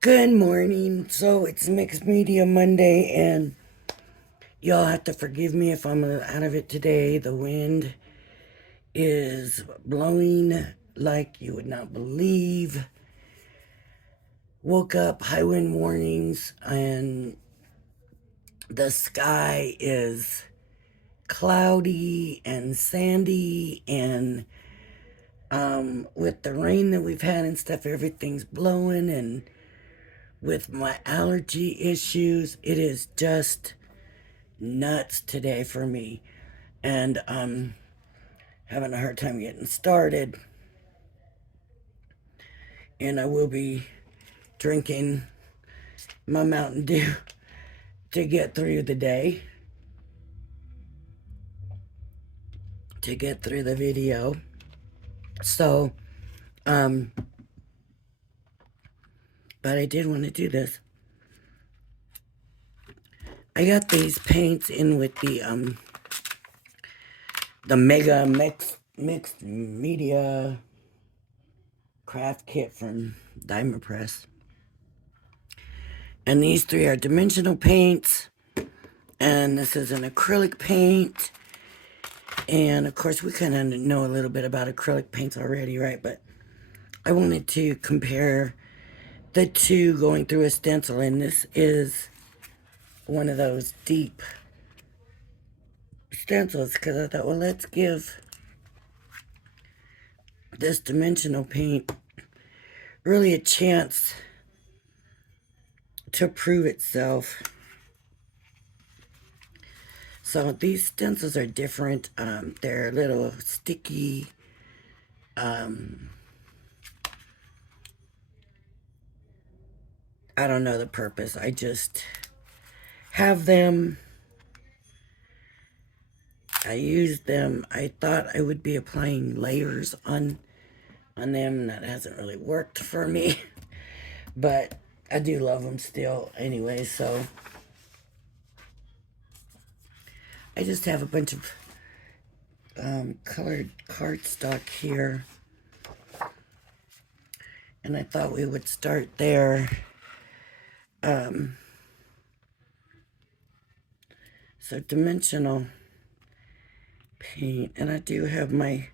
Good morning. So it's Mixed Media Monday, and y'all have to forgive me if I'm out of it today. The wind is blowing like you would not believe. Woke up, high wind warnings, and the sky is cloudy and sandy, and with the rain that we've had and stuff, everything's blowing, and with my allergy issues, it is just nuts today for me, and having a hard time getting started. And I will be drinking my Mountain Dew to get through the day, to get through the video. So, um, but I did want to do this. I got these paints in with the Mega Mixed Media craft kit from Diamond Press. And these three are dimensional paints, and this is an acrylic paint. And of course, we kind of know a little bit about acrylic paints already, right? But I wanted to compare the two going through a stencil, and this is one of those deep stencils because I thought, well, let's give this dimensional paint really a chance to prove itself. So these stencils are different. They're a little sticky. I don't know the purpose. I just have them. I used them. I thought I would be applying layers on them. That hasn't really worked for me, but I do love them still anyway. So I just have a bunch of colored cardstock here, and I thought we would start there. So dimensional paint, and I do have my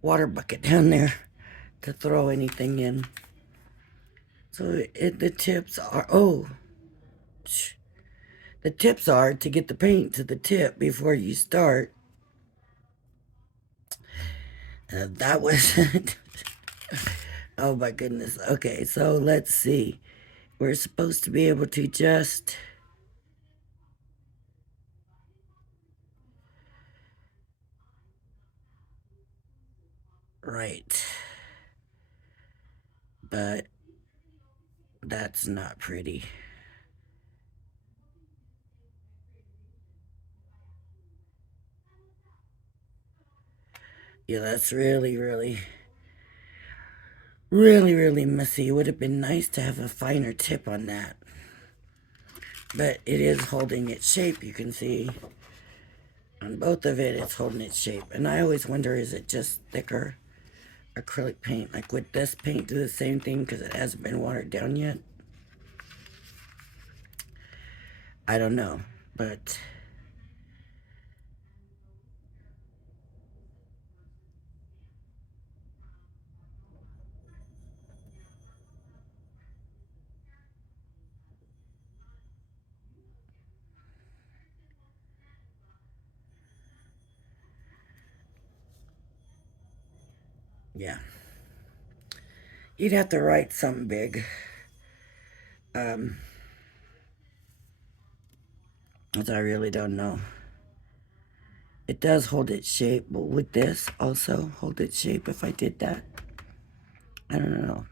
water bucket down there to throw anything in. So the tips are, the tips are to get the paint to the tip before you start. That was it. Oh my goodness. Okay, so let's see. We're supposed to be able to just right. But that's not pretty. Yeah, that's really messy. It would have been nice to have a finer tip on that. But it is holding its shape, you can see. On both of it, it's holding its shape. And I always wonder, is it just thicker acrylic paint? Like, would this paint do the same thing because it hasn't been watered down yet? I don't know. But yeah, you'd have to write something big. Um, as I really don't know. It does hold its shape, but would this also hold its shape if I did that? I don't know.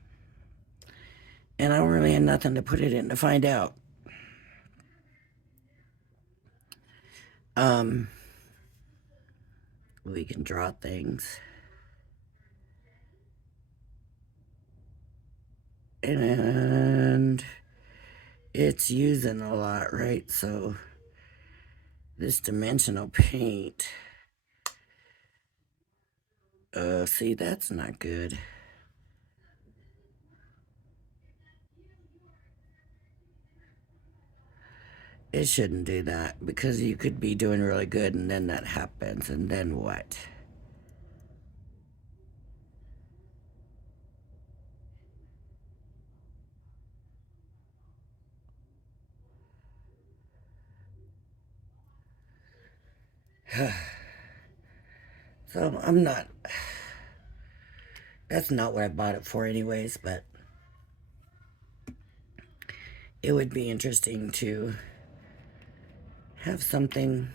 And I don't really have nothing to put it in to find out. Um, we can draw things. And it's using a lot, right? So this dimensional paint, see, that's not good. It shouldn't do that because you could be doing really good and then that happens and then what? So I'm not, that's not what I bought it for anyways, but it would be interesting to have something.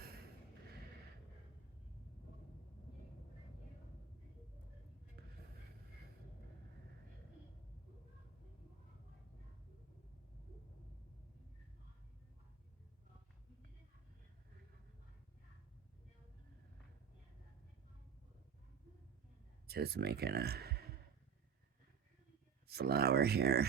Just making a flower here.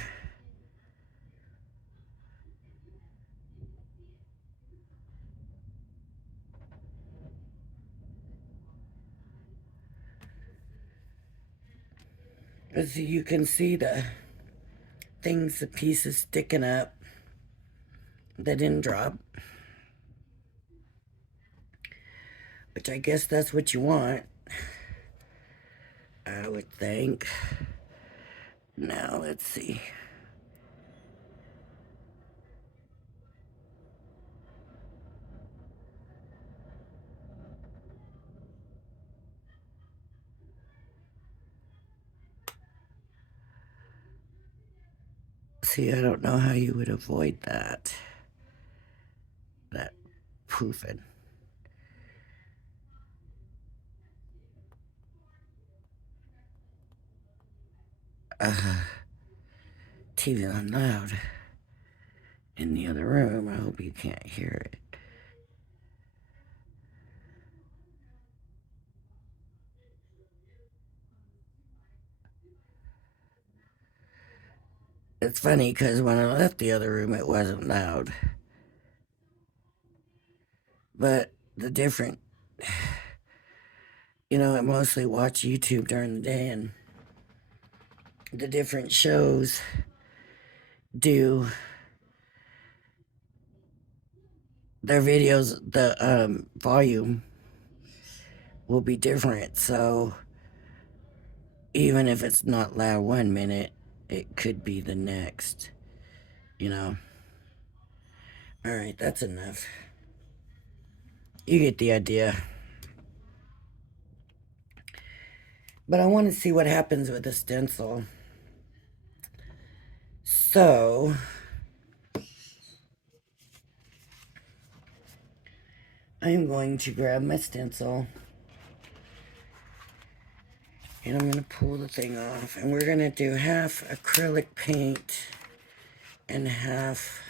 As you can see the things, the pieces sticking up that didn't drop, which I guess that's what you want, I would think. Now let's see. See, I don't know how you would avoid that poofing. TV on loud in the other room. I hope you can't hear it. It's funny because when I left the other room, it wasn't loud. But the different, I mostly watch YouTube during the day, and the different shows do their videos, the volume will be different. So even if it's not loud 1 minute, it could be the next, you know. All right, that's enough. You get the idea. But I want to see what happens with the stencil. So I'm going to grab my stencil and I'm going to pull the thing off, and we're going to do half acrylic paint and half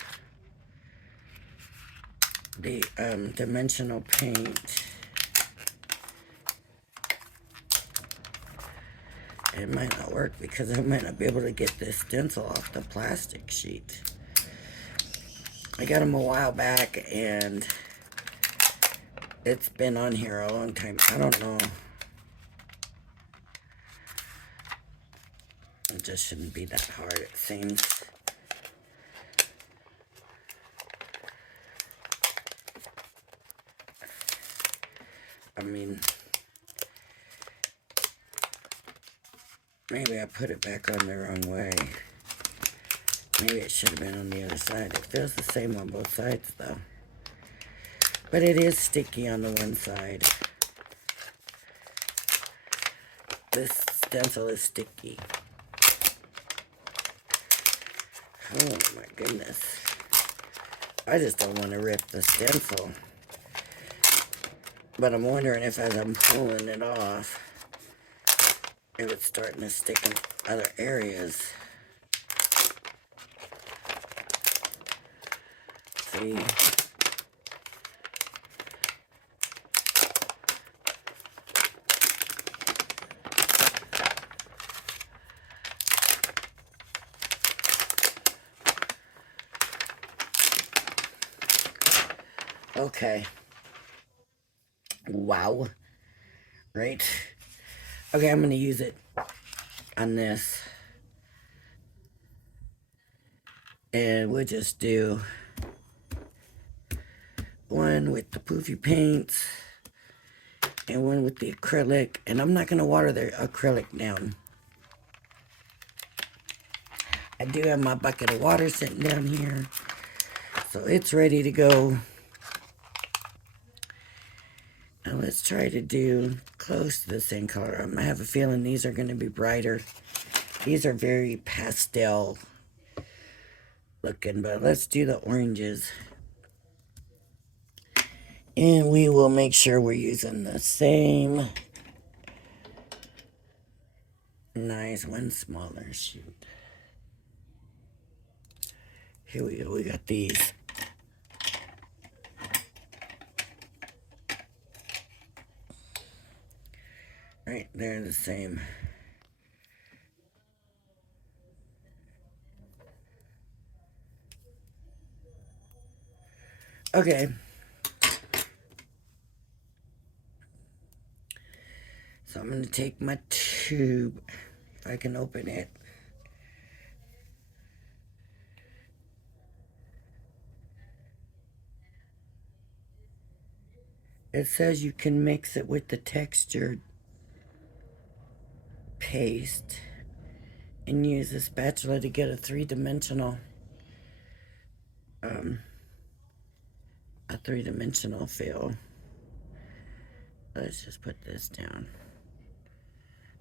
the dimensional paint. It might not work because I might not be able to get this stencil off the plastic sheet. I got them a while back and it's been on here a long time. I don't know. It just shouldn't be that hard, it seems. I mean, maybe I put it back on the wrong way. Maybe it should have been on the other side. It feels the same on both sides, though. But it is sticky on the one side. This stencil is sticky. Oh my goodness. I just don't want to rip the stencil. But I'm wondering if as I'm pulling it off, if it's starting to stick in other areas. See? Okay. Wow. Right? Okay, I'm going to use it on this. And we'll just do one with the poofy paints and one with the acrylic. And I'm not going to water the acrylic down. I do have my bucket of water sitting down here, so it's ready to go. Now let's try to do close to the same color. I have a feeling these are going to be brighter. These are very pastel looking, but let's do the oranges. And we will make sure we're using the same. Nice, one smaller shoot. Here we go, we got these. Right, they're the same. Okay. So I'm going to take my tube, if I can open it. It says you can mix it with the textured paste and use a spatula to get a three-dimensional feel. Let's just put this down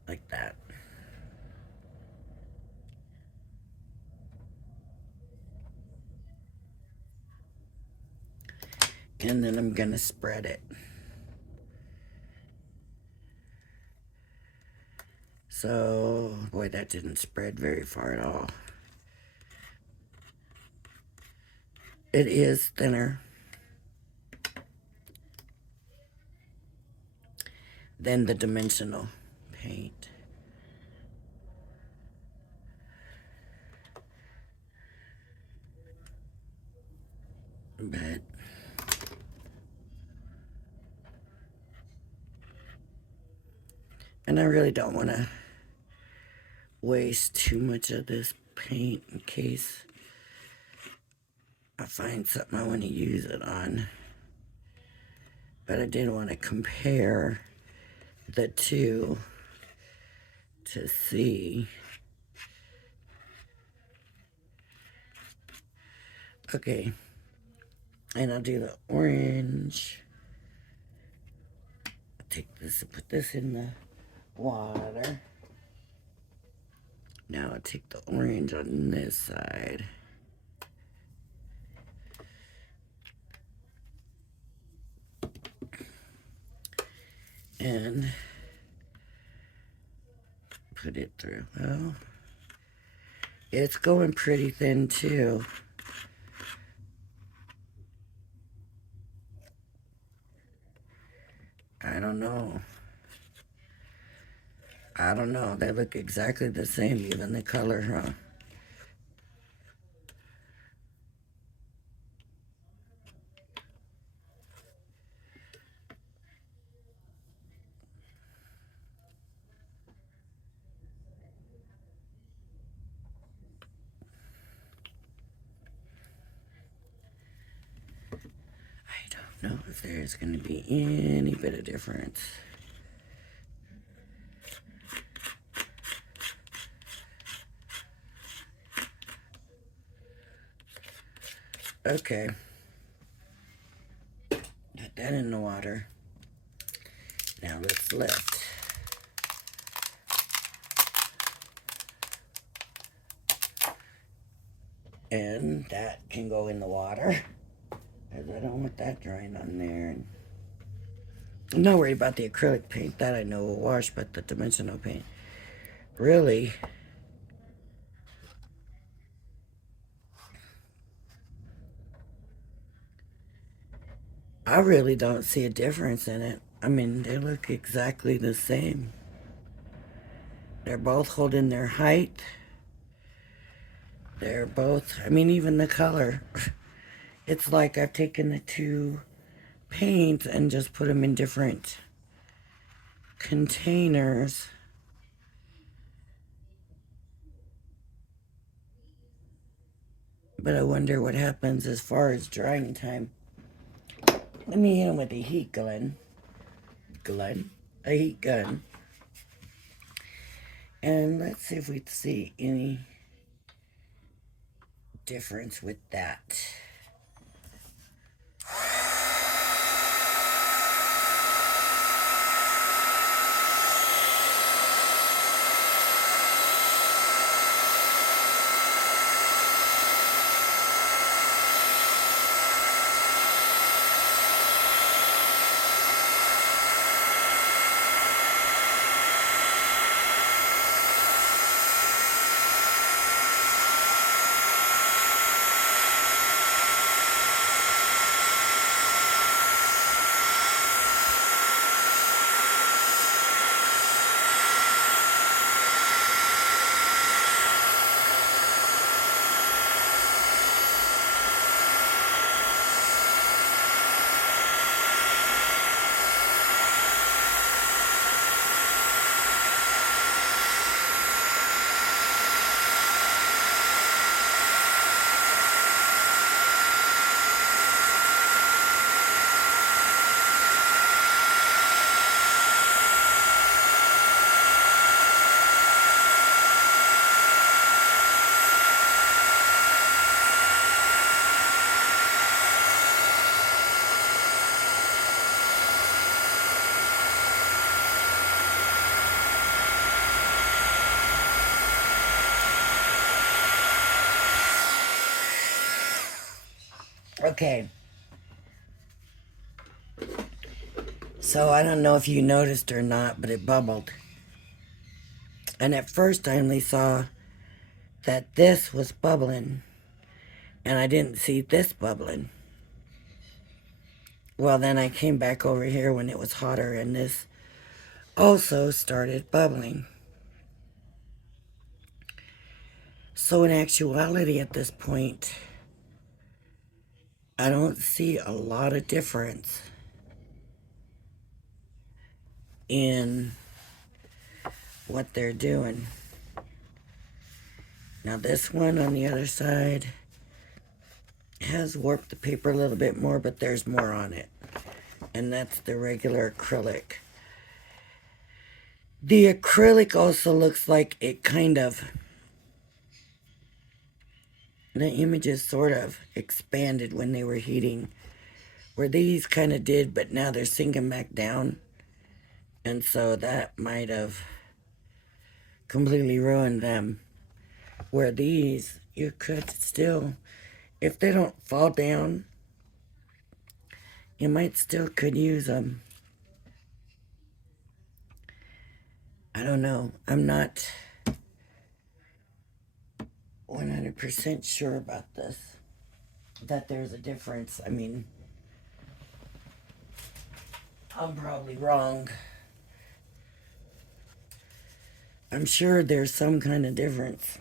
like that. And then I'm gonna spread it. So, boy, that didn't spread very far at all. It is thinner than the dimensional paint. But and I really don't want to waste too much of this paint in case I find something I want to use it on. But I did want to compare the two to see. Okay, and I'll do the orange. I'll take this and put this in the water. Now I'll take the orange on this side. And put it through. Well, it's going pretty thin too. I don't know. I don't know. They look exactly the same, even the color, huh? I don't know if there's going to be any bit of difference. Okay. Got that in the water. Now let's lift. And that can go in the water, because I don't want that drying on there. I'm not worried about the acrylic paint. That I know will wash, but the dimensional paint, really, I really don't see a difference in it. I mean, they look exactly the same. They're both holding their height. They're both, I mean, even the color. It's like I've taken the two paints and just put them in different containers. But I wonder what happens as far as drying time. Let me hit him with a heat gun. A heat gun. And let's see if we see any difference with that. Okay. So I don't know if you noticed or not, but it bubbled. And at first I only saw that this was bubbling, and I didn't see this bubbling. Well, then I came back over here when it was hotter, and this also started bubbling. So in actuality at this point, I don't see a lot of difference in what they're doing. Now this one on the other side has warped the paper a little bit more, but there's more on it. And that's the regular acrylic. The acrylic also looks like it kind of, the images sort of expanded when they were heating, where these kind of did, but now they're sinking back down. And so that might have completely ruined them. Where these, you could still, if they don't fall down, you might still could use them. I don't know. I'm not 100% sure about this, that there's a difference. I mean, I'm probably wrong. I'm sure there's some kind of difference.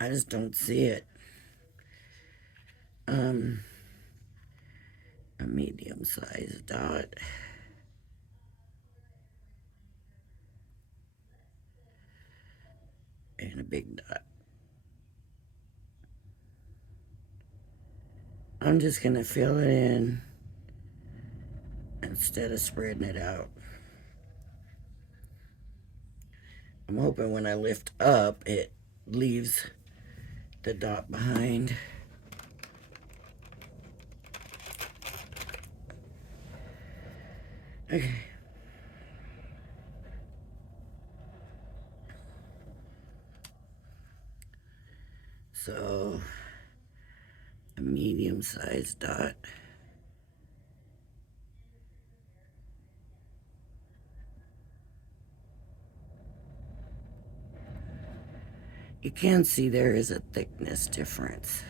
I just don't see it. A medium-sized dot. And a big dot. I'm just going to fill it in instead of spreading it out. I'm hoping when I lift up, it leaves the dot behind. Okay. So, a medium-sized dot. You can see there is a thickness difference.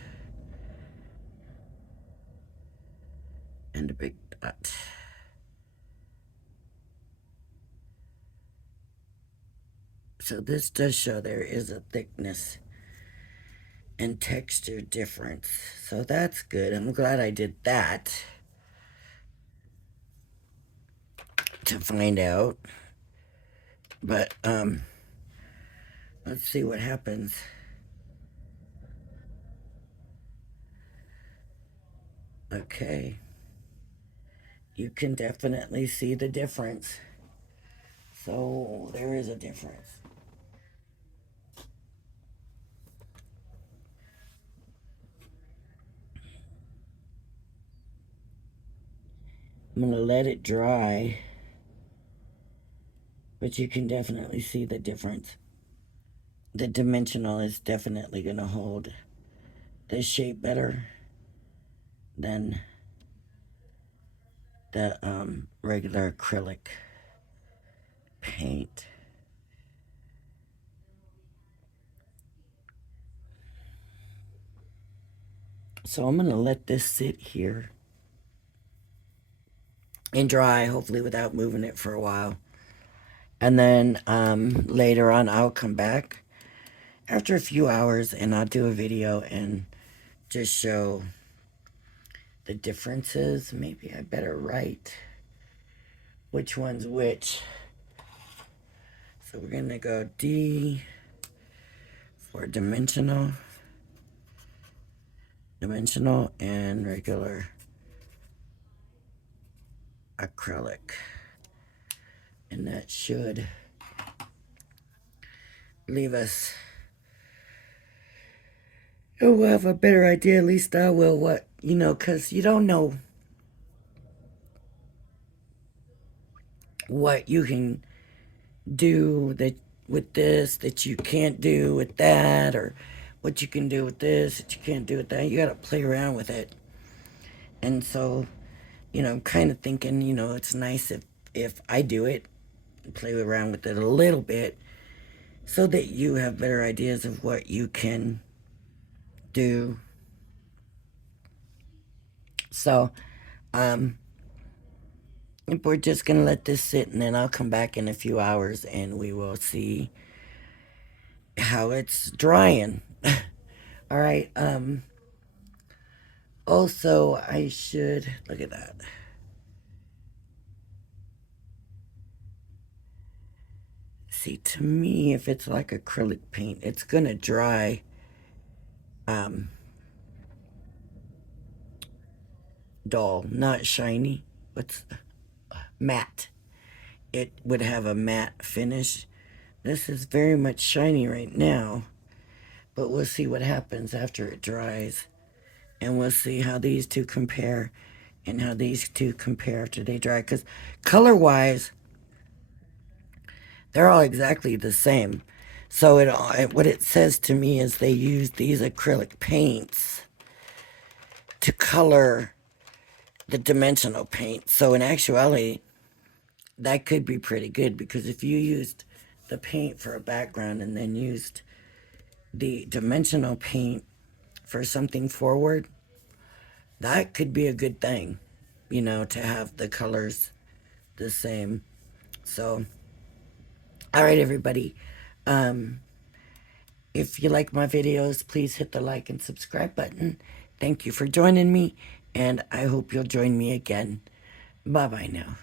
And a big dot. So this does show there is a thickness and texture difference. So that's good. I'm glad I did that to find out. But let's see what happens. Okay, you can definitely see the difference. So there is a difference. I'm going to let it dry, but you can definitely see the difference. The dimensional is definitely going to hold the shape better than the regular acrylic paint. So I'm going to let this sit here and dry, hopefully without moving it for a while. And then later on, I'll come back after a few hours and I'll do a video and just show the differences. Maybe I better write which one's which. So we're going to go D for dimensional, and regular acrylic. And that should leave us, we'll have a better idea, at least I will, what, because you don't know what you can do that with this that you can't do with that, or what you can do with this that you can't do with that. You got to play around with it. And so, I'm kind of thinking, it's nice if I do it and play around with it a little bit so that you have better ideas of what you can do. So, we're just going to let this sit, and then I'll come back in a few hours and we will see how it's drying. All right. Also, I should look at that. See, to me, if it's like acrylic paint, it's gonna dry dull, not shiny. What's matte? It would have a matte finish. This is very much shiny right now, but we'll see what happens after it dries. And we'll see how these two compare and how these two compare after they dry. Because color-wise, they're all exactly the same. So what it says to me is they use these acrylic paints to color the dimensional paint. So in actuality, that could be pretty good, because if you used the paint for a background and then used the dimensional paint for something forward, that could be a good thing, to have the colors the same. So, all right, everybody. If you like my videos, please hit the like and subscribe button. Thank you for joining me, and I hope you'll join me again. Bye-bye now.